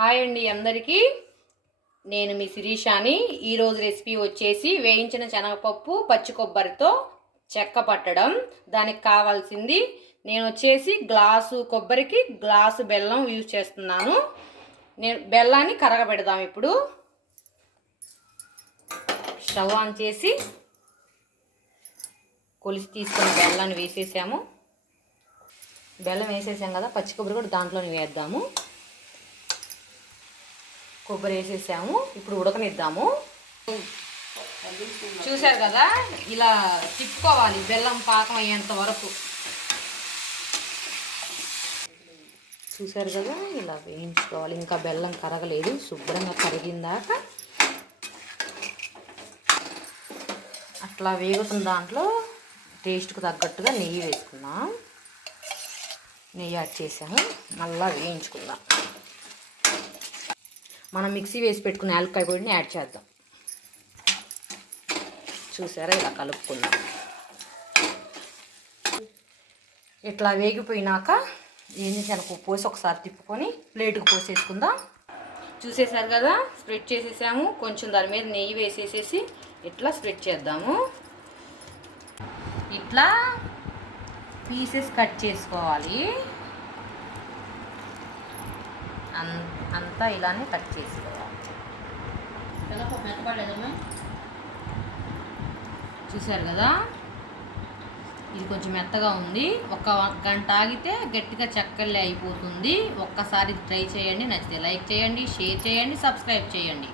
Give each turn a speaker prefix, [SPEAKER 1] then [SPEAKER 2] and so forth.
[SPEAKER 1] Hi అండి అందరికీ. నేను మీ శిరీషాని. ఈరోజు రెసిపీ వచ్చేసి వేయించిన శనగపప్పు పచ్చి కొబ్బరితో చెక్క పట్టడం. దానికి కావాల్సింది నేను వచ్చేసి గ్లాసు కొబ్బరికి గ్లాసు బెల్లం యూజ్ చేస్తున్నాను. నేను బెల్లాన్ని కరగబెడదాం ఇప్పుడు. స్టవ్ ఆన్ చేసి కొలిసి తీసుకున్న బెల్లాన్ని వేసేసాము. బెల్లం వేసేసాం కదా పచ్చి కొబ్బరి కూడా దాంట్లోనే వేద్దాము. కొబ్బరి వేసేసాము. ఇప్పుడు ఉడకనిద్దాము. చూశారు కదా? ఇలా తిప్పుకోవాలి బెల్లం పాకం అయ్యేంత వరకు. చూశారు కదా? ఇలా వేయించుకోవాలి. ఇంకా బెల్లం కరగలేదు. శుభ్రంగా కరిగిందాక అట్లా వేగుతున్న దాంట్లో టేస్ట్కి తగ్గట్టుగా నెయ్యి వేసుకుందాం. నెయ్యి యాడ్ చేసాము. మళ్ళీ వేయించుకుందాం. మనం మిక్సీ వేసి పెట్టుకున్న యాలక్కాయ పొడిని యాడ్ చేద్దాం. చూసారా ఇలా కలుపుకుందాం ఇట్లా వేగిపోయినాక ఏం చేసాను పోసి ఒకసారి తిప్పుకొని ప్లేట్కి పోసేసుకుందాం. చూసేసారు కదా? స్ప్రెడ్ చేసేసాము. కొంచెం దాని మీద నెయ్యి వేసేసేసి ఇట్లా స్ప్రెడ్ చేద్దాము. ఇట్లా పీసెస్ కట్ చేసుకోవాలి. అంతా ఇలానే కట్ చేసుకోవాలి. చూశారు కదా? ఇది కొంచెం మెత్తగా ఉంది. ఒక గంట ఆగితే గట్టిగా చక్కల్లే అయిపోతుంది. ఒక్కసారి ట్రై చేయండి. నచ్చితే లైక్ చేయండి షేర్ చేయండి సబ్స్క్రైబ్ చేయండి.